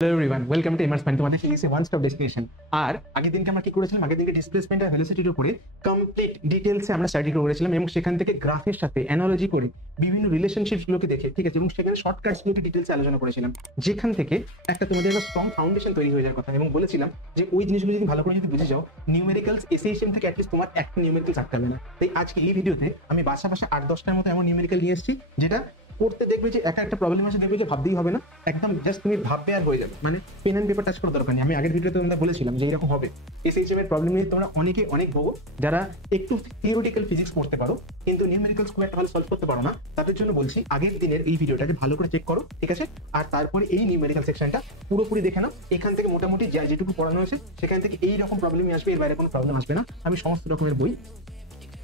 Hello everyone, welcome to MR's point, তোমাদের ফিজিক্সে one stop destination. আর আগের দিনকে আমরা কি করেছিলাম, আগের দিনকে ডিসপ্লেসমেন্ট আর ভেলোসিটির উপরে কমপ্লিট ডিটেলসে আমরা স্টাডি করেছিলাম এবং সেখান থেকে গ্রাফের সাথে অ্যানালজি করে বিভিন্ন রিলেশনশিপগুলোকে দেখে, ঠিক আছে, এবং সেখানে শর্টকাটসগুলোকে ডিটেলসে আলোচনা করেছিলাম, যেখান থেকে একটা তোমাদের একটা স্ট্রং ফাউন্ডেশন তৈরি হয়ে যাওয়ার কথা। এবং বলেছিলাম যে ওই জিনিসগুলো যদি ভালো করে যদি বুঝে যাও, নিউমেরিক্যালস এসএইচএম থেকে অ্যাটলিস্ট তোমার একটা নিউমেরিক্যাল থাকতে হবে না। তাই আজকে এই ভিডিওতে আমি বাসা 8-10টার মতো এমন নিউমেরিক্যাল নিয়ে এসেছি, যেটা করতে দেখবে যে একটা প্রবলেম আছে, দেখবে যে ভাবতেই হবে না, একদম জাস্ট তুমি ভাববে আর হয়ে যাবে। মানে পেন অ্যান্ড পেপার টাচ করার দরকার নেই। আমি আগের ভিডিওতে তোমরা বলেছিলাম যে এরকম হবে। এসএইচএম এর প্রবলেম নিয়ে তোমরা অনেক ভোগো, যারা একটু থিওরিটিক্যাল ফিজিক্স পড়তে পারো কিন্তু নিউমেরিক্যালস খুব একটা ভালো সলভ করতে পারো না, তাদের জন্য বলছি আগের দিনের এই ভিডিওটাকে ভালো করে চেক করো, ঠিক আছে? আর তারপরে এই নিউমেরিক্যাল সেকশনটা পুরোপুরি দেখে নাও। এখান থেকে মোটামুটি যেটুকু পড়ানো হয়েছে সেখান থেকে এই রকম প্রবলেমই আসবে, এর বাইরে কোনো প্রবলেম আসবে না। আমি সমস্ত রকমের বই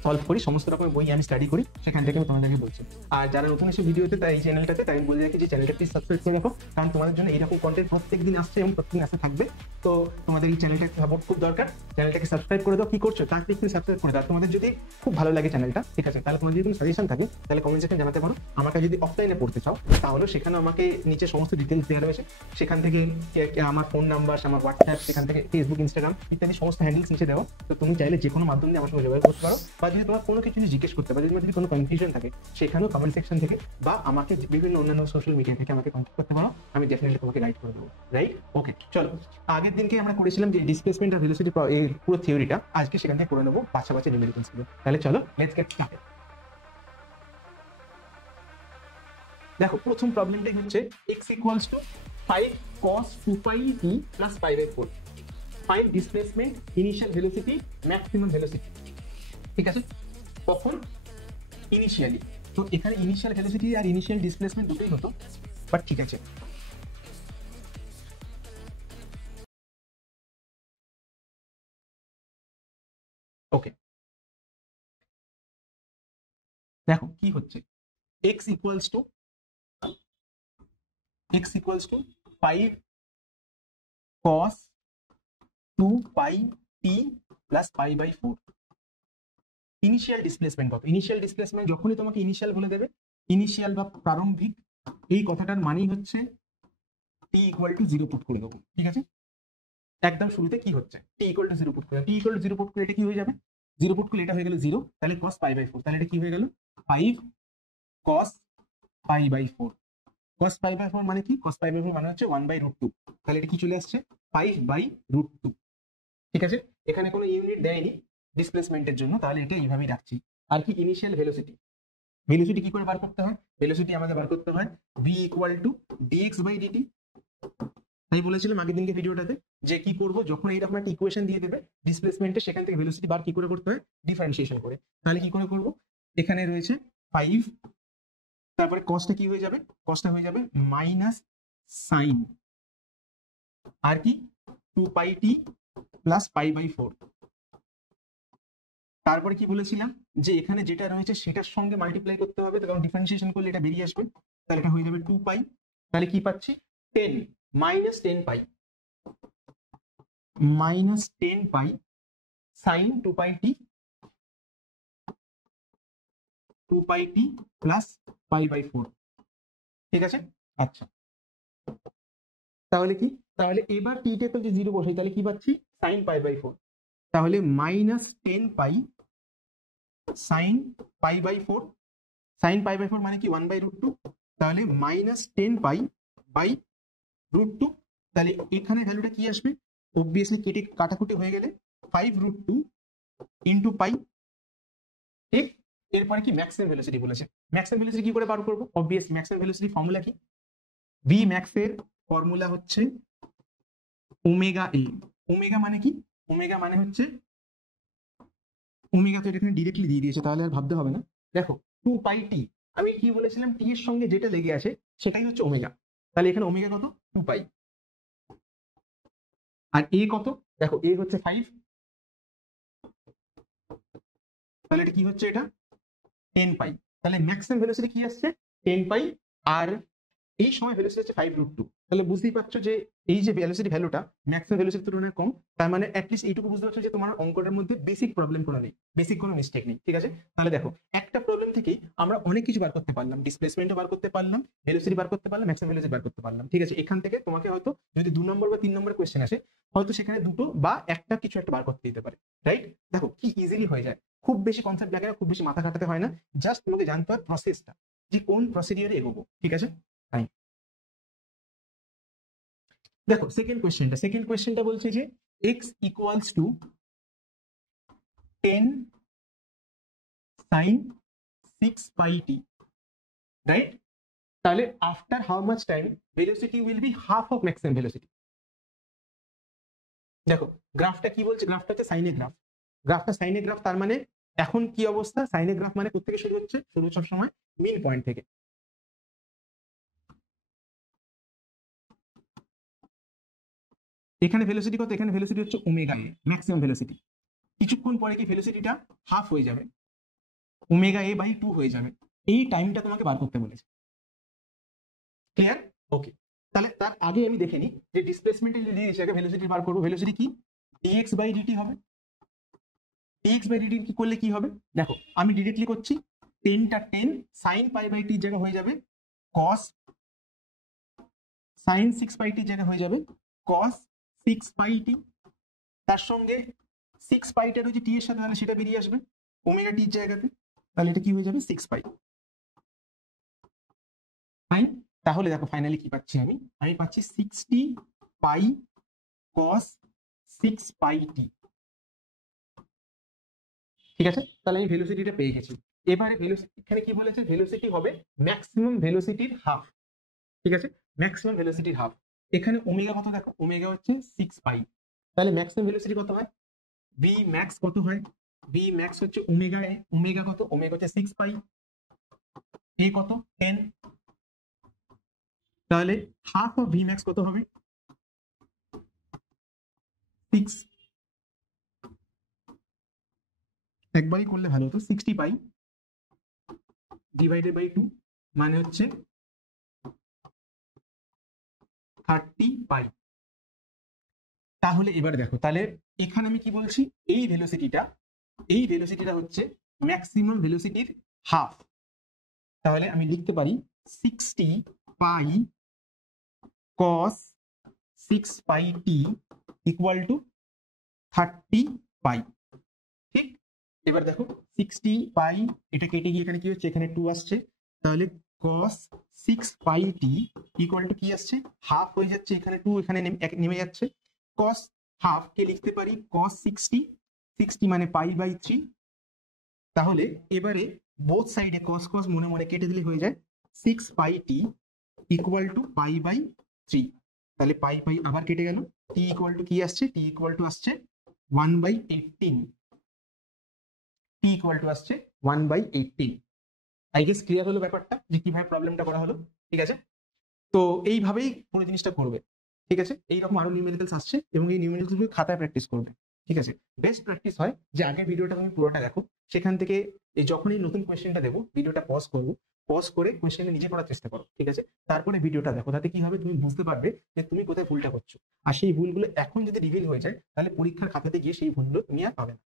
সলভ করি, সমস্ত রকমের বই আমি স্টাডি করি, সেখান থেকে আমি তোমাদেরকে বলছি। আর যারা নতুন এসে ভিডিওতে, তাই এই চ্যানেলটাতে, তাই আমি বলে রাখি যে চ্যানেলটা প্লিজ সাবস্ক্রাইব করে রাখো, কারণ তোমাদের জন্য এইরকম কন্টেন্ট প্রত্যেকদিন আসছে এবং প্রত্যেকদিন আসতে থাকবে। তো তোমাদের এই চ্যানেলটাকে সাপোর্ট খুব দরকার। চ্যানেলটাকে সাবস্ক্রাইব করে দাও। কি করছো তার থেকে সাবস্ক্রাইব করে দাও। তোমাদের যদি খুব ভালো লাগে চ্যানেলটা, ঠিক আছে, তাহলে তোমাদের যদি কোনো সাজেশন থাকে তাহলে কমেন্ট সেকশনে জানাতে পারো। আমাকে যদি অফলাইনে পড়তে চাও তাহলে সেখানে আমাকে নিচে সমস্ত ডিটেলস দেওয়া রয়েছে, সেখান থেকে আমার ফোন নাম্বার, আমার হোয়াটসঅ্যাপ, সেখান থেকে ফেসবুক, ইনস্টাগ্রাম ইত্যাদি সমস্ত হ্যান্ডেলস নিচে দেওয়া। তো তুমি চাইলে যে কোনো মাধ্যম দিয়ে আমার সঙ্গে যোগাযোগ করতে পারো, বা যদি তোমার কোনো কিছু জিজ্ঞেস করতে পারো, যদি কোনো কনফিউশন থাকে সেখানেও কমেন্ট সেকশন থেকে বা আমাকে বিভিন্ন অন্যান্য সোশ্যাল মিডিয়া থেকে আমাকে কন্ট্যাক্ট করতে পারো। আমি ডেফিনেটলি তোমাকে গাইড করে দেবো। রাইট? ওকে, চলো। আগের দিনকে আমরা করেছিলাম যে ডিসপ্লেসমেন্ট আর ভেলোসিটি, এই পুরো থিওরিটা আজকে সেখান থেকে করে নেবো বাছাবাছি নিউমেরিক্যালস গুলো। তাহলে চলো, লেটস গেট স্টার্টেড। দেখো, প্রথম প্রবলেমটাই হচ্ছে x equals two 5 cos 2 pi t plus 5/4। Find displacement, initial velocity, maximum velocity. ঠিক আছে? কখন? ইনিশিয়ালি। তো এখানে ইনিশিয়াল ভেলোসিটি আর ইনিশিয়াল ডিসপ্লেসমেন্ট দুটোই হতো, বাট ঠিক আছে। ওকে, দেখো কি হচ্ছে। x equals two 5 cos 2 pi t plus pi/4। Initial displacement কত? ইনিশিয়াল ডিসপ্লেসমেন্ট যখনই তোমাকে ইনিশিয়াল বলে দেবে, ইনিশিয়াল বা প্রারম্ভিক, এই কথাটার মানেই হচ্ছে t ইকুয়াল টু 0 পুট করে দেবো, ঠিক আছে? একদম শুরুতে কি হচ্ছে, t ইকুয়াল টু 0 পুট করে, t ইকুয়াল টু 0 পুট করে এটা কি হয়ে যাবে? 0 পুট করলে এটা হয়ে গেল 0, তাহলে cos pi/4, তাহলে এটা কি হয়ে গেল? 5 cos pi/4। cos pi/4 মানে কি? cos pi/4 মানে হচ্ছে 1/√2, তাহলে এটা কি চলে আসছে? 5/√2। ঠিক আছে? এখানে কোনো ইউনিট দেয়নি ডিসপ্লেসমেন্টের জন্য, তাহলে এটা এইভাবেই রাখছি। আর কি? Initial velocity. ভেলোসিটি কি করে বার করতে হয়? ভেলোসিটি আমাদের বার করতে হয় v ইকুয়াল টু dx/dt। তাই বলেছিলাম আগের দিনকে ভিডিওটাতে যে কি করব, যখন এইরকম একটা ইকুয়েশন দিয়ে দেবে ডিসপ্লেসমেন্টে, সেখান থেকে ভেলোসিটি বার কি করে করতে হয়? ডিফারেন্সিয়েশন করে। তাহলে কি করে করব? এখানে রয়েছে 5, তারপরে কসটা কি হয়ে যাবে? কসটা হয়ে যাবে মাইনাস সাইন, আর কি 2 পাই টি প্লাস pi/4। তারপরে কি বলেছিলাম যে এখানে যেটা রয়েছে সেটার সঙ্গে মাল্টিপ্লাই করতে হবে, কারণ ডিফারেন্সিয়েশন করলে এটা বেরিয়ে আসবে। তাহলে এটা হয়ে যাবে 2 পাই। তাহলে কি পাচ্ছি? 10 মাইনাস 10 পাই, মাইনাস 10 পাই সাইন 2 পাই টি, 2 পাই টি প্লাস pi/4। ঠিক আছে? আচ্ছা, তাহলে কি? তাহলে এবার টি তে যদি 0 বসাই তাহলে কি পাচ্ছি? Sign pi/4। তাহলে মাইনাস 10 পাই সাইন pi/4। সাইন pi/4 মানে কি? 1/√2। তাহলে মাইনাস 10 পাই বাই √2। তাহলে এখানে ভ্যালুটা কি আসবে? অবভিয়াসলি কেটে কাটাকুটি হয়ে গেলে 5√2 ইন্টু পাই। ঠিক? এরপরে কি? ম্যাক্সিমাম ভেলোসিটি বলেছে। ম্যাক্সিমাম ভেলোসিটি কি করে বার করবো? অবভিয়াস ম্যাক্সিমাম ভেলোসিটি ফর্মুলা কি? ভি ম্যাক্স এর ফর্মুলা হচ্ছে ওমেগা এ। ওমেগা মানে কি? ওমেগা মানে হচ্ছে, ওমেগা তো এখানে ডিরেক্টলি দিয়ে দিয়েছে, তাহলে আর ভাবতে হবে না। দেখো 2 পাই টি, আমি কি বলেছিলাম? টি এর সঙ্গে যেটা লেগে আছে সেটাই হচ্ছে ওমেগা। তাহলে এখানে ওমেগা কত? 2 পাই। আর এ কত? দেখো এ হচ্ছে 5, তাহলে এটা কি হচ্ছে? এটা 10 পাই। তাহলে ম্যাক্সিমাম ভেলোসিটি কি আসছে? 10 পাই। আর এই সময় ভেলোসিটি হচ্ছে 5√2। তাহলে বুঝতেই পারছো যে এই যে ভেলোসিটি ভ্যালুটা ম্যাক্সিমাম ভেলোসিটির তুলনায় কম, তার মানে অ্যাটলিস্ট এইটুকু বুঝতে পারছো যে তোমার অঙ্কটার মধ্যে বেসিক প্রবলেম কোনো নেই, বেসিক কোনো মিস্টেক নেই। ঠিক আছে, তাহলে দেখো একটা প্রবলেম থেকেই আমরা অনেক কিছু বার করতে পারলাম, ডিসপ্লেসমেন্টও বার করতে পারলাম, ভেলোসিটি বার করতে পারলাম, ম্যাক্সিমাম ভেলোসিটি বার করতে পারলাম। ঠিক আছে, এখান থেকে তোমাকে হয়তো যদি 2 নম্বর বা 3 নম্বর কোয়েশ্চেন আসে, হয়তো সেখানে দুটো বা একটা কিছু একটা বার করতে দিতে পারে। রাইট, দেখো কি ইজিলি হয়ে যায়, খুব বেশি কনসেপ্ট লাগে না, খুব বেশি মাথা খাটাতে হয় না, জাস্ট তোমাকে জানতে হয় প্রসেসটা, যে কোন প্রসিডিওরে এগোবো। ঠিক আছে, তাই দেখো সেকেন্ড কোয়েশ্চেনটা বলছে যে x equals to 10 sin 6 pi t, right? তাহলে after how much time velocity will be half of maximum velocity. দেখো গ্রাফটা কি বলছে, গ্রাফটা হচ্ছে সাইনে গ্রাফ, গ্রাফটা সাইনে গ্রাফ, তার মানে এখন কি অবস্থা, সাইনে গ্রাফ মানে কোথা থেকে শুরু হচ্ছে, শুরু সব সময় মিন পয়েন্ট থেকে। এখানে ভেলোসিটি কত, এখানে ভেলোসিটি হচ্ছে ওমেগা এ, ম্যাক্সিমাম ভেলোসিটি। কিছুক্ষণ পরে কি ভেলোসিটিটা হাফ হয়ে যাবে, ওমেগা এ বাই 2 হয়ে যাবে। এই টাইমটা তোমাকে বার করতে বলেছে। ক্লিয়ার? ওকে, তাহলে তার আগে আমি দেখে নিই যে ডিসপ্লেসমেন্টে যদি দিয়ে দিয়েছে, আগে ভেলোসিটি বার করবো। ভেলোসিটি কি, dx বাই dt হবে। dx বাই dt কি করলে কি হবে, দেখো আমি ডিরেক্টলি করছি, 10টা 10 sin পাই বাই টি জায়গা হয়ে যাবে cos sin 6 পাই টি জায়গা হয়ে যাবে cos 6 পাই টি, তার সঙ্গে 6 পাইটা রয়েছে টি এর সাথে, তাহলে সেটা বেরিয়ে আসবে ওমেগা টির জায়গাতে, তাহলে এটা কি হয়ে যাবে 6 পাই। ফাইন, তাহলে দেখো ফাইনালি কি পাচ্ছি আমি, আমি পাচ্ছি 60 পাই cos 6 পাই টি। ঠিক আছে, তাহলে আমি ভেলোসিটিটা পেয়ে গেছি। এবারে ভেলোসিটি এখানে কি বলেছে, ভেলোসিটি হবে ম্যাক্সিমাম ভেলোসিটির হাফ। ঠিক আছে, ম্যাক্সিমাম ভেলোসিটির হাফ। এখানে ওমেগা কত, দেখো ওমেগা হচ্ছে 6 পাই, তাহলে ম্যাক্সিমাম ভেলোসিটি কত হয়, ভি ম্যাক্স কত হয়, ভি ম্যাক্স হচ্ছে ওমেগা এ, ওমেগা কত, ওমেগা হচ্ছে 6 পাই, এ কত 10, তাহলে হাফ অফ ভি ম্যাক্স কত হবে 6, একবারই করলে ভালো হতো, 60 পাই ডিভাইডেড বাই 2 মানে হচ্ছে 30 পাই। তাহলে এবার দেখো, তাহলে এখানে আমি কি বলছি, এই ভেলোসিটিটা হচ্ছে ম্যাক্সিমাম ভেলোসিটির হাফ। তাহলে আমি লিখতে পারি 60 পাই cos 6 পাই টি ইকুয়াল টু 30 পাই। ঠিক, এবার দেখো 60 পাই, এটা কেটে গিয়ে এখানে কি হচ্ছে, এখানে 2 আসছে, তাহলে cos 6 pi T equal to কি আসছে, হাফ হয়ে যাচ্ছে, এখানে 2 এখানে নেমে যাচ্ছে, cos হাফ কে লিখতে পারি cos 60, 60 মানে পাই বাই 3। তাহলে এবারে বোথ সাইডে cos cos মনে মনে কেটে দিলে হয়ে যায় 6 পাই টি ইকুয়াল টু পাই বাই 3। তাহলে পাই পাই আবার কেটে গেল, টি ইকুয়াল টু কি আসছে, টি ইকুয়াল টু আসছে 1/18, টি ইকুয়াল টু আসছে 1/18। আই গেস ক্লিয়ার হলো ব্যাপারটা যে কিভাবে প্রবলেমটা করা হলো। ঠিক আছে, তো এইভাবেই পুরো জিনিসটা করবে। ঠিক আছে, এইরকম আরো নিউমেরিক্যালস আসছে এবং এই নিউমেরিক্যালস গুলো খাতায় প্র্যাকটিস করবে। ঠিক আছে, বেস্ট প্র্যাকটিস হয় যে আগের ভিডিওটা তুমি পুরোটা দেখো, সেখান থেকে এই যখনই নতুন কোয়েশ্চেনটা দেবো ভিডিওটা পজ করবো, পজ করে কোয়েশ্চেনটা নিজে করার চেষ্টা করো। ঠিক আছে, তারপরে ভিডিওটা দেখো, তাতে কি হবে তুমি বুঝতে পারবে যে তুমি কোথায় ভুলটা করছো, আর সেই ভুলগুলো এখন যদি রিভিল হয়ে যায় তাহলে পরীক্ষার খাতাতে গিয়ে সেই ভুলগুলো তুমি আর পাবে না।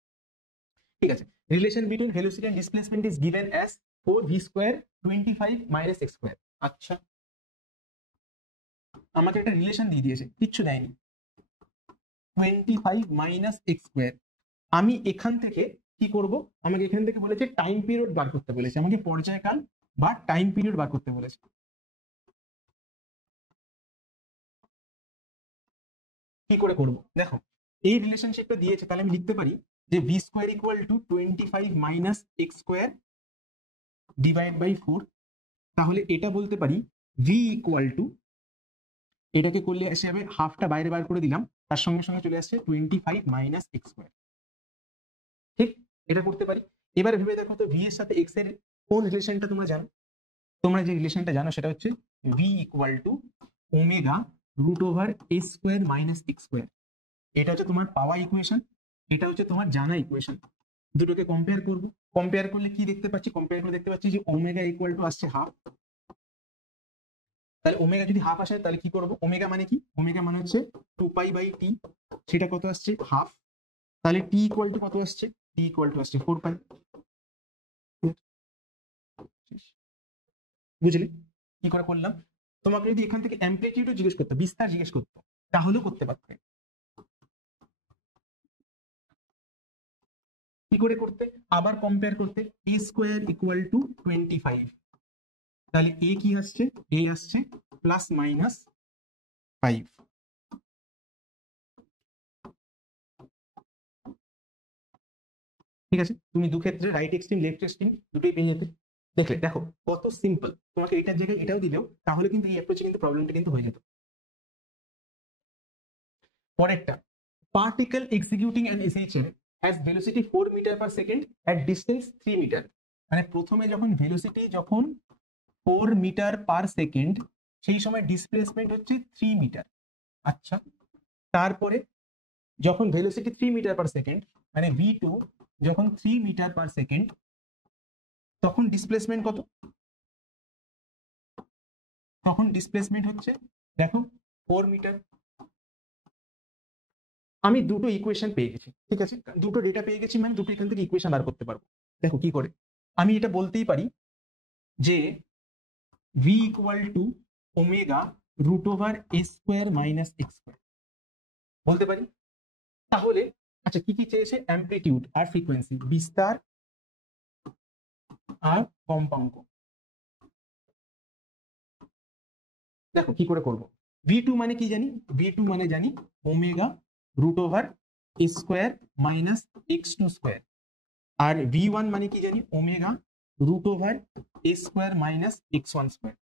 ঠিক আছে, relation between velocity and displacement is given as 4v square 25 minus x square. আচ্ছা, আমাকে একটা রিলেশন দিয়ে দিয়েছে, কিচ্ছু দেয়নি, 25 মাইনাস এক্স স্কোয়ার। আমি এখান থেকে কি করব, আমাকে এখান থেকে বলেছে টাইম পিরিয়ড বার করতে বলেছে, আমাকে পর্যায়কাল বা টাইম পিরিয়ড বার করতে বলেছে। কি করে করব, দেখো এই রিলেশনশিপটা দিয়েছে, তাহলে আমি লিখতে পারি যে V square equal to 25 minus X square divide by 4। তাহলে এটা বলতে পারি ভি ইকুয়াল টু, এটাকে করলে এসে যাবে, হাফটা বাইরে বার করে দিলাম, তার সঙ্গে সঙ্গে চলে আসছে 25 মাইনাস এক্স স্কোয়ার। ঠিক, এটা করতে পারি। এবারে ভেবে দেখো তো ভি এর সাথে এক্স এর কোন রিলেশনটা তোমরা জানো, তোমরা যে রিলেশনটা জানো সেটা হচ্ছে V equal to omega root over A square minus X square. এটা হচ্ছে তোমার পাওয়া ইকুয়েশন, এটা হচ্ছে তোমার জানা ইকুয়েশন। দুটোকে কম্পেয়ার করব, কম্পেয়ার করলে কি দেখতে পাচ্ছি, কম্পেয়ার করে দেখতে পাচ্ছি যে ওমেগা ইকুয়াল টু আসছে হাফ, তাহলে ওমেগা যদি হাফ আসে তাহলে কি করব, ওমেগা মানে কি, ওমেগা মানে হচ্ছে 2π/t, সেটা কত আসছে হাফ, তাহলে টি ইকুয়াল টু কত আসছে, টি ইকুয়াল টু আসছে 4π। বুঝলি কি করে করলাম? তোমাকে যদি এখান থেকে অ্যামপ্লিটিউডও জিজ্ঞেস করতো, বিস্তার জিজ্ঞেস করতো, তাহলেও করতে পারতে। কি করে করতে, আবার কম্পেয়ার করতে, a স্কোয়ার ইকুয়াল টু 25, তাহলে এ কি আসছে, এ আসছে +-5। ঠিক আছে, তুমি দু ক্ষেত্রে রাইট এক্সট্রিম লেফট এক্সট্রিম দুটোই পেয়ে যেতে। দেখলে দেখো কত সিম্পল, তোমাকে এটার জায়গায় এটাও দিলেও তাহলে কিন্তু এই অ্যাপ্রোচে কিন্তু প্রবলেমটা কিন্তু হয়ে যেত। পরেরটা, particle executing an SHM has velocity 4 metre per second at distance 3 metre. মানে প্রথমে যখন ভেলোসিটি যখন 4 মিটার পার সেকেন্ড, সেই সময় ডিসপ্লেসমেন্ট হচ্ছে 3 মিটার। আচ্ছা, তারপরে যখন ভেলোসিটি 3 মিটার পার সেকেন্ড, মানে v2 যখন 3 মিটার পার সেকেন্ড, তখন ডিসপ্লেসমেন্ট কত, তখন ডিসপ্লেসমেন্ট হচ্ছে দেখো 4 মিটার। আমি দুটো ইকুয়েশন পেয়ে গেছি, ঠিক আছে, দুটো ডেটা পেয়ে গেছি, মানে দুটো এখান থেকে ইকুয়েশন বার করতে পারবো। দেখো কি করে, আমি এটা বলতেই পারি যে v equal to omega root over a square minus x square বলতে পারি। তাহলে আচ্ছা কি কি চেয়েছে, অ্যামপ্লিটিউড আর ফ্রিকোয়েন্সি, বিস্তার আর কম্পাঙ্ক। দেখো কি করে করব, v2 মানে কি জানি, v2 মানে জানি omega root over a square minus x2 square, আর v1 মানে কি জানি omega root over a square minus x1 square.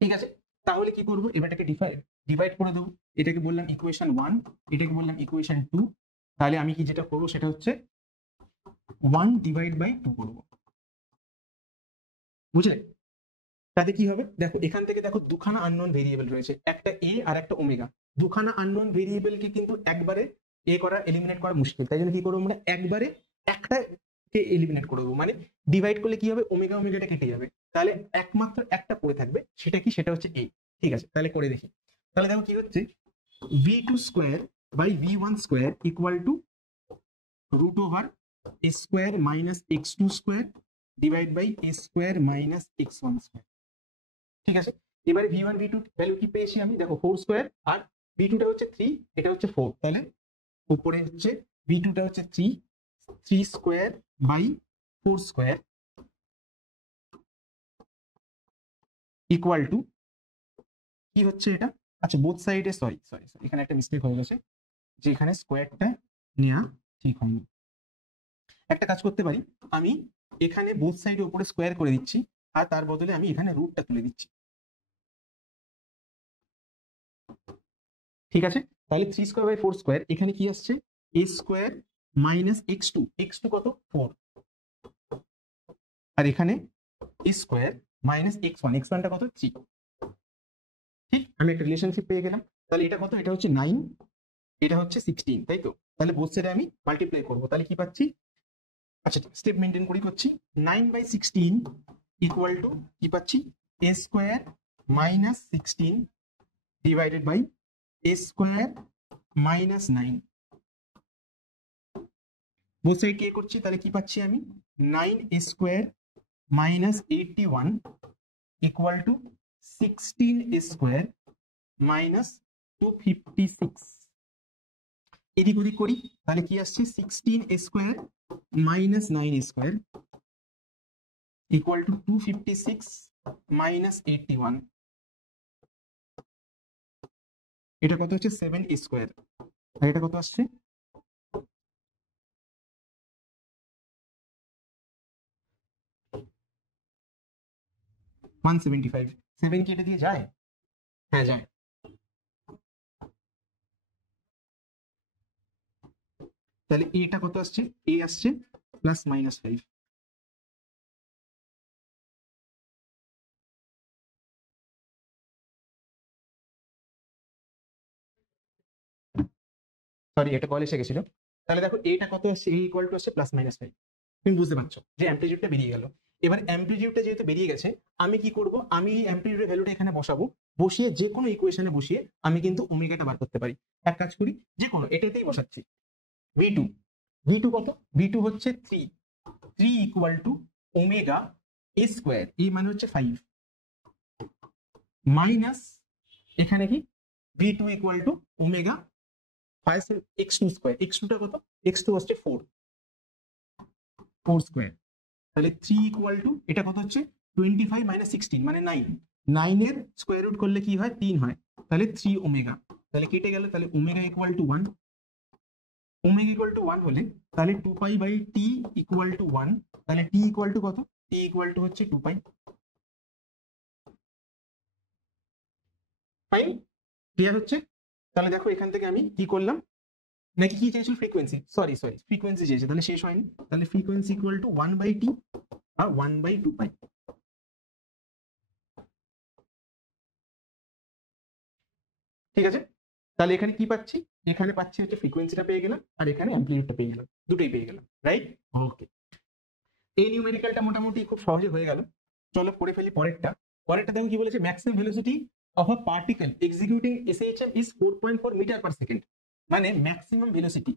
ঠিক আছে, তাহলে কি করব, এবারটাকে ডিভাইড করে দেবো, এটাকে বললাম ইকুয়েশন 1, এটাকে বললাম ইকুয়েশন 2। তাহলে আমি কি যেটা করবো সেটা হচ্ছে 1/2 করবো, বুঝলে? তাতে কি হবে, দেখো এখান থেকে দেখো দুখানা আননোন ভেরিয়েবল রয়েছে, একটা এ আর একটা ওমেগা। দুখানা আননোন ভেরিয়েবলকে কিন্তু একবারে এলিমিনেট করা মুশকিল, তাই জন্য কি করবো আমরা, একবারে একটা কে এলিমিনেট করে দেবো, মানে ডিভাইড করলে কি হবে, ওমেগা ওমেগাটা কেটে যাবে, তাহলে একমাত্র একটা পড়ে থাকবে, সেটা কি, সেটা হচ্ছে এ। ঠিক আছে, তাহলে করে দেখি। তাহলে দেখো কি হচ্ছে, v2 square by v1 square equal to root over a square minus x2 square divide by a square minus x1 square. ঠিক আছে, এবারে v1 v2 ভ্যালু কি পেয়েছি আমি, দেখো 4 স্কোয়ার, আর v2 টা হচ্ছে 3, এটা হচ্ছে 4, তাহলে উপরে হচ্ছে v2 টা হচ্ছে 3 square by 4 square equal to কি হচ্ছে এটা, আচ্ছা বোথ সাইডে সরি সরি সরি এখানে একটা মিস্টেক হয়ে গেছে, যে এখানে স্কোয়ারটা নেওয়া ঠিক হয়নি। একটা কাজ করতে পারি, আমি এখানে বোথ সাইডে উপরে স্কোয়ার করে দিচ্ছি, আর তার বদলে আমি এখানে রুটটা তুলে দিচ্ছি। ঠিক আছে, তাহলে 3 স্কোয়ার বাই 4 স্কোয়ার, এখানে কি আসছে, a স্কোয়ার মাইনাস x2 কত 4, আর এখানে a স্কোয়ার মাইনাস x1টা কত 3। ঠিক, আমি একটা রিলেশনশিপ পেয়ে গেলাম। তাহলে এটা কত, এটা হচ্ছে 9, এটা হচ্ছে 16, তাই তো? তাহলে বোথ সাইডে আমি মাল্টিপ্লাই করবো, তাহলে কি পাচ্ছি, আচ্ছা স্টেপ মেনটেন করি করছি, 9/16 ইকুয়াল টু কি পাচ্ছি, a square minus 16 divided by a square minus 9। Both side কে করছি, তাহলে কি পাচ্ছি আমি, 9a square minus 81 equal to 16a square minus 256। এদিক ওদিক করি, তাহলে কি আসছে, 16a square minus 9a square equal to 256 minus 81। এটা কত হচ্ছে, 7a স্কোয়ার, আর এটা কত আসছে, 175। 7 কি এটা দিয়ে যায়, হ্যাঁ যায়। তাহলে এটা কত আসছে, এ আসছে +-5। সরি এটা কল এসে গেছিল। তাহলে দেখো এটা কত আসছে, এ ইকুয়াল টু আসছে +-5। তুমি বুঝতে পারছো যে অ্যামপ্লিটিউডটা বেরিয়ে গেল। এবার অ্যামপ্লিটিউডটা যেহেতু বেরিয়ে গেছে, আমি কি করব, আমি এই অ্যামপ্লিটিউডের ভ্যালুটা এখানে বসাবো, বসিয়ে যে কোনো ইকুয়েশনে বসিয়ে আমি কিন্তু ওমেগাটা বার করতে পারি। এক কাজ করি, যে কোনো এটাতেই বসাচ্ছি। ভি টু কত, ভি টু হচ্ছে 3 equal to omega A square, এই মানে হচ্ছে 5 মাইনাস এখানে কি v two equal to omega x two square, x টুটা কত, এক্স টু হচ্ছে 4 স্কোয়ার, তাহলে 3 ইকুয়াল টু এটা কত হচ্ছে 25 মাইনাস 16 মানে 9, 9 এর স্কোয়ার রুট করলে কি হয় 3 হয়, তাহলে 3 ওমেগা, তাহলে কেটে গেল, তাহলে omega equal to 1, omega equal to 1 হলে তাহলে 2 pi by T equal to 1, তাহলে টি ইকুয়াল টু কত, টি ইকুয়াল টু হচ্ছে 2 পাই। ফাইন, ক্লিয়ার হচ্ছে? তাহলে দেখো এখান থেকে আমি কি করলাম, নাকি কি চেয়েছিল ফ্রিকোয়েন্সি, সরি ফ্রিকোয়েন্সি চেয়েছে, তাহলে শেষ হয়নি, তাহলে frequency equal to 1 by T আর 1 বাই 2 পাই। ঠিক আছে, তাহলে এখানে কি পাচ্ছি, এখানে পাচ্ছি হচ্ছে ফ্রিকোয়েন্সিটা পেয়ে গেলাম, আর এখানে অ্যামপ্লিটিউডটা পেয়ে গেলাম, দুটোই পেয়ে গেলাম, রাইট? ওকে, এই নিউমেরিক্যালটা মোটামুটি খুব সহজে হয়ে গেল। চলো পড়ে ফেলি পরেরটা। পরেরটা দেখো কি বলেছে, maximum velocity of a particle executing SHM is 4.4 metre per second, মানে ম্যাক্সিমাম ভেলোসিটি,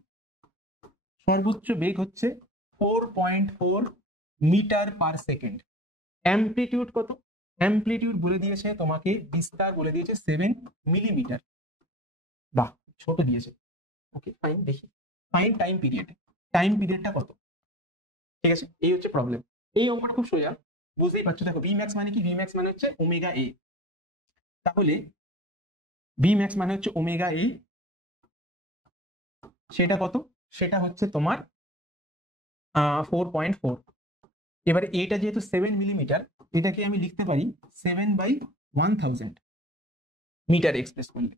সর্বোচ্চ বেগ হচ্ছে 4.4 মিটার পার সেকেন্ড। অ্যামপ্লিটিউড কত, অ্যামপ্লিটিউড বলে দিয়েছে তোমাকে, বিস্তার বলে দিয়েছে 7 মিলিমিটার, বাহ ছোট দিয়েছে। ওকে ফাইন, দেখি ফাইন টাইম পিরিয়ড, টাইম পিরিয়ডটা কত, ঠিক আছে, এই হচ্ছে প্রবলেম। এই অঙ্কটা খুব সোজা, বুঝতেই পারছো। দেখো ভি ম্যাক্স মানে কি, ভি ম্যাক্স মানে হচ্ছে ওমেগা এ, তাহলে ভি ম্যাক্স মানে হচ্ছে ওমেগা এ, সেটা কত, সেটা হচ্ছে তোমার 4.4। এবারে এটা যেহেতু 7 মিলিমিটার, এটাকে আমি লিখতে পারি 7/1000 মিটার এক্সপ্রেস করলে,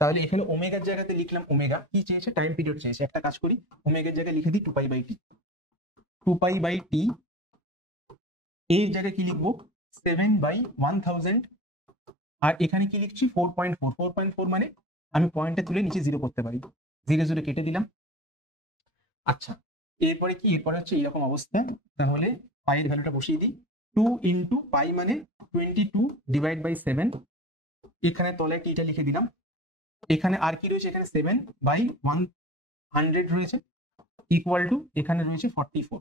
তাহলে এখানে ওমেগার জায়গাতে লিখলাম, ওমেগা কি চেয়েছে, টাইম পিরিয়ড চেয়েছে, একটা কাজ করি ওমেগার জায়গায় লিখে দিই 2 pi by T, 2 pi by টি, এর জায়গায় কি লিখবো 7/1000, আর এখানে কি লিখছি 4.4, 4.4 মানে আমি পয়েন্টটা তুলে নিচে 0 করতে পারি, 0 0 কেটে দিলাম। আচ্ছা এরপরে কি, এরপরে হচ্ছে এরকম অবস্থা, তাহলে পাইয়ের ভ্যালুটা বসিয়ে দিই, 2 ইন্টু পাই মানে 22 ডিভাইড বাই 7, এখানে তলায় টিটা লিখে দিলাম, এখানে আর কি রয়েছে, এখানে 7/100 রয়েছে, ইকুয়াল টু এখানে রয়েছে 44।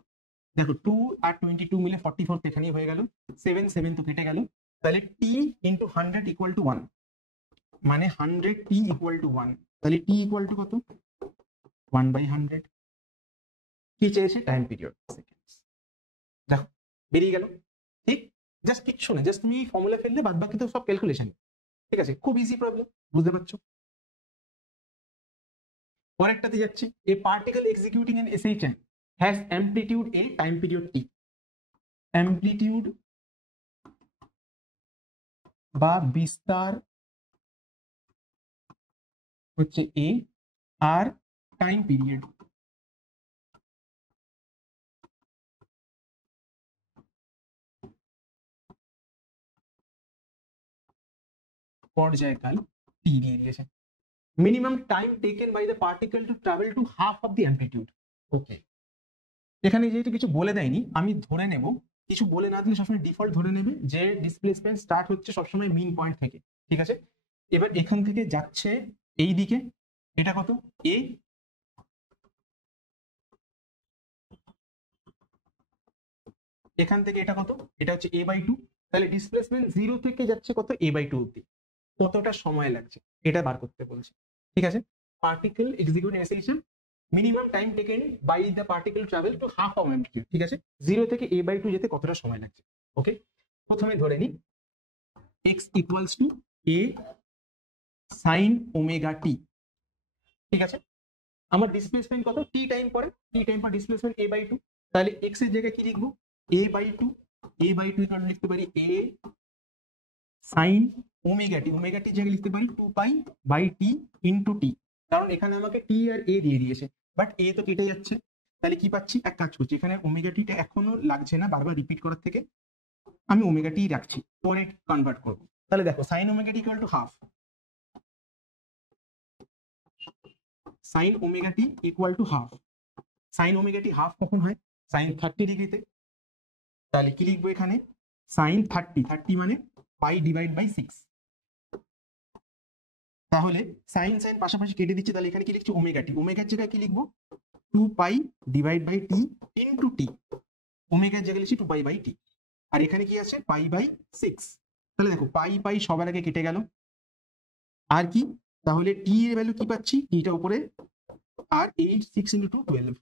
দেখো 2 আর 22 মিলে 44, তো এখানেই হয়ে গেল, 7 7 তো কেটে গেল, তাহলে টি ইন্টু 100 ইকুয়াল টু 1, মানে 100 টি ইকুয়াল টু 1, তাহলে টি ইকুয়াল টু কত 1/100। কি চেয়েছে, টাইম পিরিয়ড সেকেন্ডস, দেখো বেরিয়ে গেল। ঠিক, জাস্ট কিচ্ছু না, জাস্ট তুমি ফর্মুলা ফেললে, বাদ বাকি তো সব ক্যালকুলেশন। ঠিক আছে, খুব ইজি প্রবলেম, বুঝতে পারছো? পরেরটাতে যাচ্ছি, a particle executing an SHM has amplitude A, time period T. Amplitude বা বিস্তার হচ্ছে এ, আর টাইম পিরিয়ড পর্যায়কাল টি দিয়ে দিয়েছে। Minimum time taken by the particle to travel to half of the amplitude. Okay, এখানে যেহেতু কিছু বলে দেয়নি, আমি ধরে নেব, কিছু বলে না দিলে সবসময় ডিফল্ট ধরে নেবে যে ডিসপ্লেসমেন্ট স্টার্ট হচ্ছে সবসময় মিন পয়েন্ট থেকে। ঠিক আছে, এবার এখান থেকে যাচ্ছে এই দিকে, এটা কত এ, এখান থেকে এটা কত, এটা হচ্ছে a/2, তাহলে ডিসপ্লেসমেন্ট 0 থেকে যাচ্ছে কত a/2 অব্দি, কতটা সময় লাগছে এটা বার করতে বলছে। ঠিক আছে, particle execute SHM, minimum time taken by the particle travel to half of amplitude. ঠিক আছে, 0 থেকে a/2 যেতে কতটা সময় লাগছে। ওকে, প্রথমে ধরে নিই x equals to a sine omega t. ঠিক আছে, আমার ডিসপ্লেসমেন্ট কত, টি টাইম পরে, টি টাইম পর ডিসপ্লেসমেন্ট a/2, তাহলে x এর জায়গায় কি লিখবো a/2, a/2 কারণে লিখতে পারি a sine omega t, omega t জায়গায় লিখতে পারি 2 পাই বাই টি ইনটু টি, কারণ এখানে আমাকে টি আর এ দিয়ে দিয়েছে, বাট এ তো কেটে যাচ্ছে, তাহলে কি পাচ্ছি, এক কাজ করছি, এখানে ওমেগা টিটা এখনো লাগছে না, বারবার রিপিট করার থেকে আমি ওমেগা টি রাখছি, পরে কনভার্ট করবো। তাহলে দেখো sign omega T equal to half, sign omega T equal to half, sign omega T half কখন হয়, সাইন 30 ডিগ্রিতে, তাহলে কি লিখবো এখানে, সাইন 30 মানে পাই ডিভাইড বাই 6। তাহলে সাইন সাইন পাশাপাশি কেটে দিচ্ছি, তাহলে এখানে কি লিখছি, ওমেগা টি। ওমেগার জায়গায় কি লিখবো, 2 pi divide by t into t. ওমেগার জায়গায় লিখছি 2 পাই বাই টি, আর এখানে কি আছে, পাই বাই 6। তাহলে দেখো পাই পাই সবার আগে কেটে গেল, আর কি, তাহলে টি এর ভ্যালু কি পাচ্ছি, টিটা উপরে, আর 8 6 ইন্টু 2 12।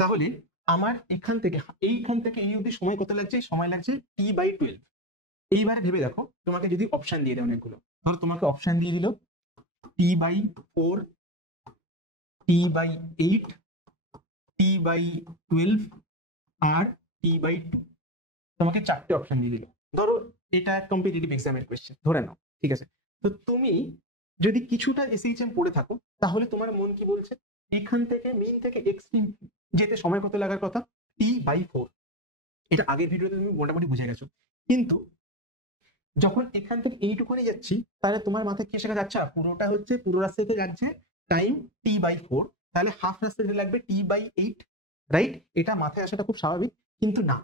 তাহলে আমার এখান থেকে এই অবধি সময় কত লাগছে, সময় লাগছে টি বাই 12। এইবার ভেবে দেখো, তোমাকে যদি অপশন দিয়ে দেয় অনেকগুলো, ধরো তোমাকে অপশন দিয়ে দিল t by 4, t by 8, t by 12 আর টি বাই 2। তোমাকে 4টে অপশন দিয়ে দিল। ধরো এটা কম্পিটিটিভ এক্সামের কোয়েশ্চেন ধরে নাও, ঠিক আছে। তো তুমি যদি কিছুটা এসএইচএম পড়ে থাকো, তাহলে তোমার মন কি বলছে, এখান থেকে মিন থেকে এক্সট্রিম যেতে সময় কত লাগার কথা, টি বাই 4। এটা আগের ভিডিওতে তুমি মোটামুটি বুঝে গেছো। কিন্তু যখন এখান থেকে এইটুকুনি যাচ্ছি, তাহলে তোমার মাথায় কি শেখা যাচ্ছে, পুরোটা হচ্ছে, পুরো রাস্তাতে যাচ্ছে টাইম টি বাই 4, তাহলে হাফ রাস্তাতে লাগবে টি বাই 8, রাইট? এটা মাথায় আসাটা খুব স্বাভাবিক, কিন্তু না,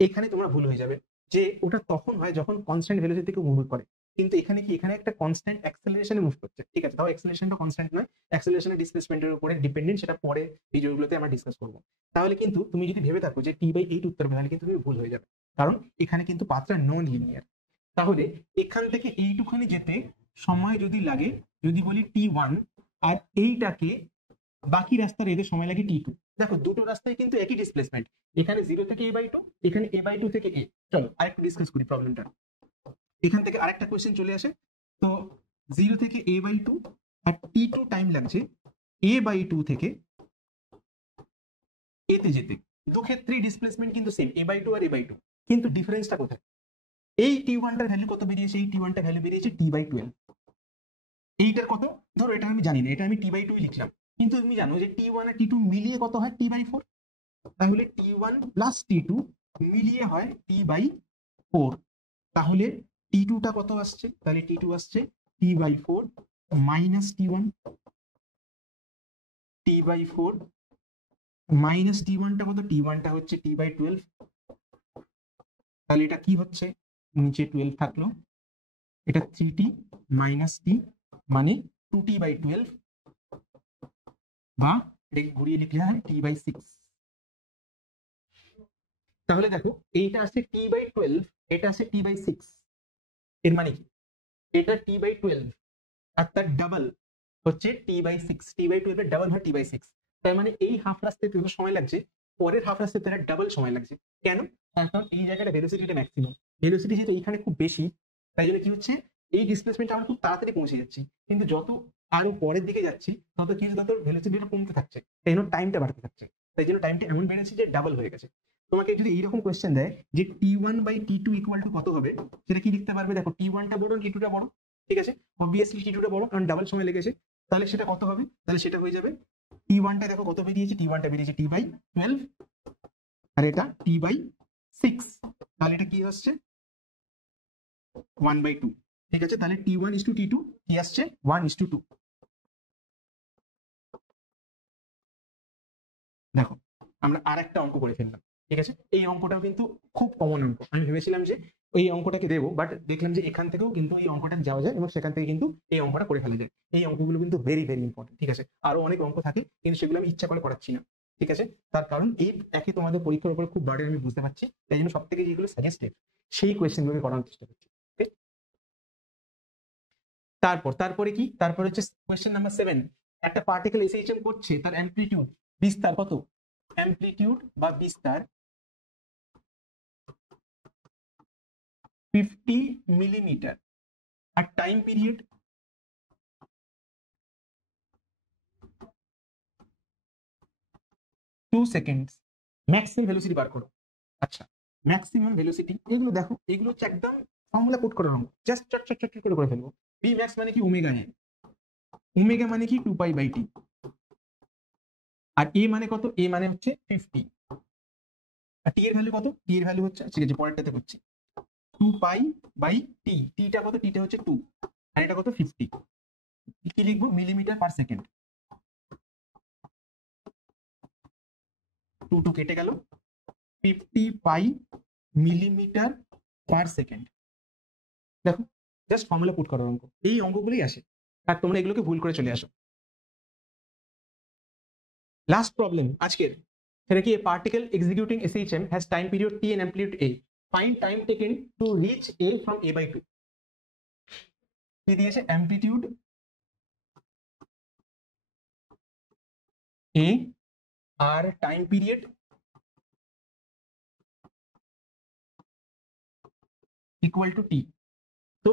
এখানে তোমরা ভুল হয়ে যাবে, যে ওটা তখন হয় যখন কনস্ট্যান্ট ভেলোসিটি থেকে মুভ করে, কিন্তু এখানে কি, এখানে একটা কনস্ট্যান্ট অ্যাক্সেলারেশনে মুভ করছে, ঠিক আছে। তাও অ্যাক্সেলারেশনটা কনস্ট্যান্ট নয়, অ্যাক্সেলারেশনের ডিসপ্লেসমেন্টের উপরে ডিপেন্ডেন্ট, সেটা পরে ভিডিওগুলোতে আমরা ডিসকাস করবো। তাহলে কিন্তু তুমি যদি ভেবে থাকো যে টি বাই 8 উত্তর হবে, তাহলে কিন্তু তুমি ভুল হয়ে যাবে, কারণ এখানে কিন্তু পাথটা নন লিনিয়ার। তাহলে এখান থেকে এইটুখানি যেতে সময় যদি লাগে, যদি বলি T1, আর এইটাকে বাকি রাস্তার এদের সময় লাগে T2। দেখো দুটো রাস্তায় কিন্তু একই ডিসপ্লেসমেন্ট, এখানে 0 থেকে a/2, এখানে a/2 থেকে a। চলো আরেকটু ডিসকাস করি প্রবলেমটা। এখান থেকে আরেকটা কোয়েশ্চেন চলে আসে, তো 0 থেকে a/2 আর T2 টাইম লাগছে a/2 থেকে a তে যেতে। দু ক্ষেত্রেই ডিসপ্লেসমেন্ট কিন্তু সেম, a/2 আর a/2, কিন্তু ডিফারেন্সটা কোথায়, এই T1 টার ভ্যালু কত বেরিয়েছে, এই T1 টা ভ্যালু বেরিয়েছে T/12। এইটার কত, ধরো এটা আমি জানি না, এটা আমি T/2 লিখলাম, কিন্তু তুমি জানো যে T1 আর T2 মিলিয়ে কত হয়, T/4। তাহলে T1 প্লাস T2 মিলিয়ে হয় T/4। তাহলে T2 টা কত আসছে, তাহলে T2 আসছে T/4 minus T1, T/4 minus T1 টা কত, T1 টা হচ্ছে T/12। তাহলে এটা কি হচ্ছে, নিচে 12 থাকলো, এটা 3t মাইনাস টি, মানে 2t/12, বা এটাকে ঘুরিয়ে লিখলে হয় t/6। তাহলে দেখো এইটা আছে t/12, এটা আছে t/6। এর মানে কি, এটা t/12 আর তার ডাবল হচ্ছে t/6, t/12 এর ডাবল হয় t/6। তার মানে এই হাফ রাস্তায় যত সময় লাগছে, পরের হাফ রাস্তায় তার ডাবল সময় লাগছে। কেন, তার কারণ এই জায়গাটা ভেলোসিটিটা ম্যাক্সিমাম, ভেলোসিটি যেহেতু এইখানে খুব বেশি, তাই জন্য কি হচ্ছে, এই ডিসপ্লেসমেন্ট আমরা খুব তাড়াতাড়ি পৌঁছে যাচ্ছি, কিন্তু যত আরো পরের দিকে যাচ্ছি তত কি হচ্ছে, তত ভেলোসিটিটা কমতে থাকছে, তাই জন্য টাইমটা বাড়তে থাকছে, তাই জন্য টাইমটা এমন বেড়েছে যে ডাবল হয়ে গেছে। তোমাকে যদি এইরকম কোয়েশ্চেন দেয় যে T1/T2 ইকুয়াল টু কত হবে, সেটা কি লিখতে পারবে, দেখো T1 টা বড়, T2 টা বড়, ঠিক আছে, অবভিয়াসলি T2 টা বড় কারণ ডাবল সময় লেগেছে। তাহলে সেটা কত হবে, তাহলে সেটা হয়ে যাবে T1 টা, দেখো কত বেরিয়েছে, T1 টা বেরিয়েছে T/12, আর এটা T/6। তাহলে এটা কি হচ্ছে 1/2, ঠিক আছে। তাহলে T1:T2 কি আসছে 1:2। দেখো আমরা আর একটা অঙ্ক করে ফেললাম, ঠিক আছে। এই অঙ্কটাও কিন্তু খুব কমন অঙ্ক, আমি ভেবেছিলাম যে এই অঙ্কটাকে দেবো, বাট দেখলাম যে এখান থেকেও কিন্তু এই অঙ্কটা যাওয়া যায় এবং সেখান থেকে কিন্তু এই অঙ্কটা করে ফেলা যায়। এই অঙ্কগুলো কিন্তু ভেরি ভেরি ইম্পর্টেন্ট, ঠিক আছে। আরো অনেক অঙ্ক থাকে, কিন্তু সেগুলো আমি ইচ্ছা করে করাচ্ছি না, ঠিক আছে। তার কারণ এই একে তোমাদের পরীক্ষার উপরে খুব বার্ডেন আমি বুঝতে পারছি, তাই জন্য সব থেকে যেগুলো সাজেস্টেড সেই কোয়েশ্চেনগুলোকে করানোর চেষ্টা করছি। তারপরে কি, তারপরে হচ্ছে কোয়েশ্চেন নাম্বার 7। একটা পার্টিকেল এসএইচএম করছে, তার অ্যামপ্লিটিউড বিস্তার কত, অ্যামপ্লিটিউড বা বিস্তার 50 মিলিমিটার, আর time period 2 seconds. Maximum velocity বার করো। আচ্ছা, ম্যাক্সিমাম ভেলোসিটি, এগুলো দেখো, এগুলো হচ্ছে একদম ফর্মুলা পুট করার অঙ্ক, জাস্ট চট চট চট করে ফেলবো। বি ম্যাক্স মানে কি, ওমেগা এ, ওমেগা মানে কি 2π/t, আর এ মানে কত, এ মানে হচ্ছে 50, আর টি এর ভ্যালু কত, টি এর ভ্যালু হচ্ছে, ঠিক আছে পরেরটাতে করছি, 2π/t, টিটা কত, টিটা হচ্ছে 2, আর এটা কত 50। কি লিখবো, মিলিমিটার পার সেকেন্ড। 2 কেটে গেল, 50 পাই মিলিমিটার পার সেকেন্ড। দেখো জাস্ট ফর্মুলা পুট করার অঙ্ক, এই অঙ্কগুলোই আসে আর তোমরা এগুলোকে ভুল করে চলে আসো। লাস্ট প্রবলেম আজকের, সেটা কি, a particle executing SHM has time period t and amplitude a, find time taken to reach a from a by 2। কি দিয়েছে, অ্যামপ্লিটিউড a আর time period equal to t. তো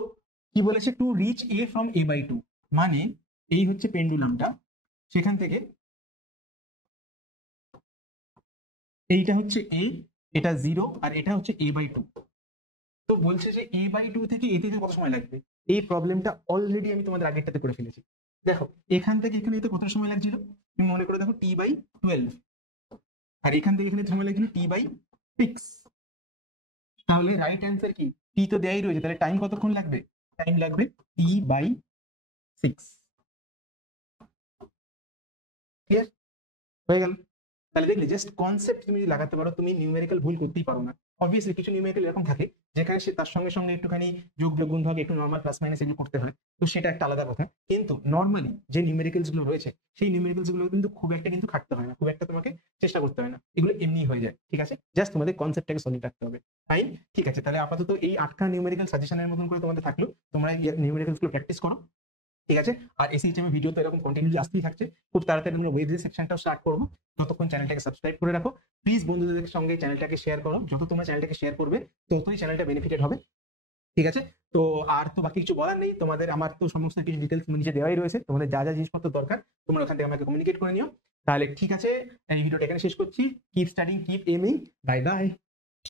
কি বলেছে, to reach A from a by 2, মানে এই হচ্ছে পেন্ডুলামটা, সেখান থেকে এইটা হচ্ছে a, এটা 0 আর এটা হচ্ছে a by 2। তো বলছে যে a by 2 থেকে এতে কত সময় লাগবে। এই প্রবলেমটা অলরেডি আমি তোমাদের আগেরটাতে করে ফেলেছি। দেখো এখান থেকে এখানে এতে কত সময় লাগছিল, তুমি মনে করে দেখো t by 12, আর এখান থেকে এখানে সময় লাগছিল t by 6। তাহলে রাইট অ্যান্সার কি, t তো দেয়াই রয়েছে, তাহলে টাইম কতক্ষণ লাগবে, টাইম লাগবে t by 6। ক্লিয়ার হয়ে গেল। তাহলে দেখলে জাস্ট কনসেপ্ট তুমি যদি লাগাতে পারো, তুমি নিউমেরিক্যাল ভুল করতেই পারো না। অবভিয়াসলি কিছু নিউমেরিক্যাল এরকম থাকে যেখানে সে তার সঙ্গে সঙ্গে একটুখানি যোগ বিয়োগ গুণ ভাগ, একটু নর্মাল প্লাস মাইনাস এগুলো করতে হয়, তো সেটা একটা আলাদা কথা। কিন্তু নর্মালি যে নিউমেরিক্যালস গুলো রয়েছে সেই নিউমেরিক্যালস গুলো কিন্তু খুব একটা কিন্তু খাটতে হয় না, খুব একটা তোমাকে চেষ্টা করতে হয় না, এগুলো এমনি হয়ে যায়। ঠিক আছে, জাস্ট তোমাদের কনসেপ্টটাকে সলিড রাখতে হবে। ফাইন, ঠিক আছে। তাহলে আপাতত এই 8টা নিউমেরিক্যাল সাজেশনের মতন করে তোমাদের থাকলো, তোমরা এই নিউমেরিক্যালস গুলো প্র্যাকটিস করো। ঠিক আছে, আর এসএইচএম ভিডিও তো এরকম কন্টিনিউলি আসতেই থাকছে। খুব তাড়াতাড়ি আমরা ওয়েব সেকশনটাও স্টার্ট করবো, ততক্ষণ চ্যানেলটাকে সাবস্ক্রাইব করে রাখো। প্লিজ বন্ধুদের সঙ্গে চ্যানেলটাকে শেয়ার করো, যত তোমরা চ্যানেলটাকে শেয়ার করবে ততই চ্যানেলটা বেনিফিটেড হবে। ঠিক আছে, তো আর তো বাকি কিছু বলার নেই তোমাদের, আমার তো সমস্ত কিছু ডিটেলস নিচে দেওয়াই রয়েছে, তোমাদের যা যা জিনিসপত্র দরকার তোমরা ওখান থেকে আমাকে কমিউনিকেট করে নিও। তাহলে ঠিক আছে, এই ভিডিওটা এখানে শেষ করছি। Keep studying, keep এমিং, bye bye.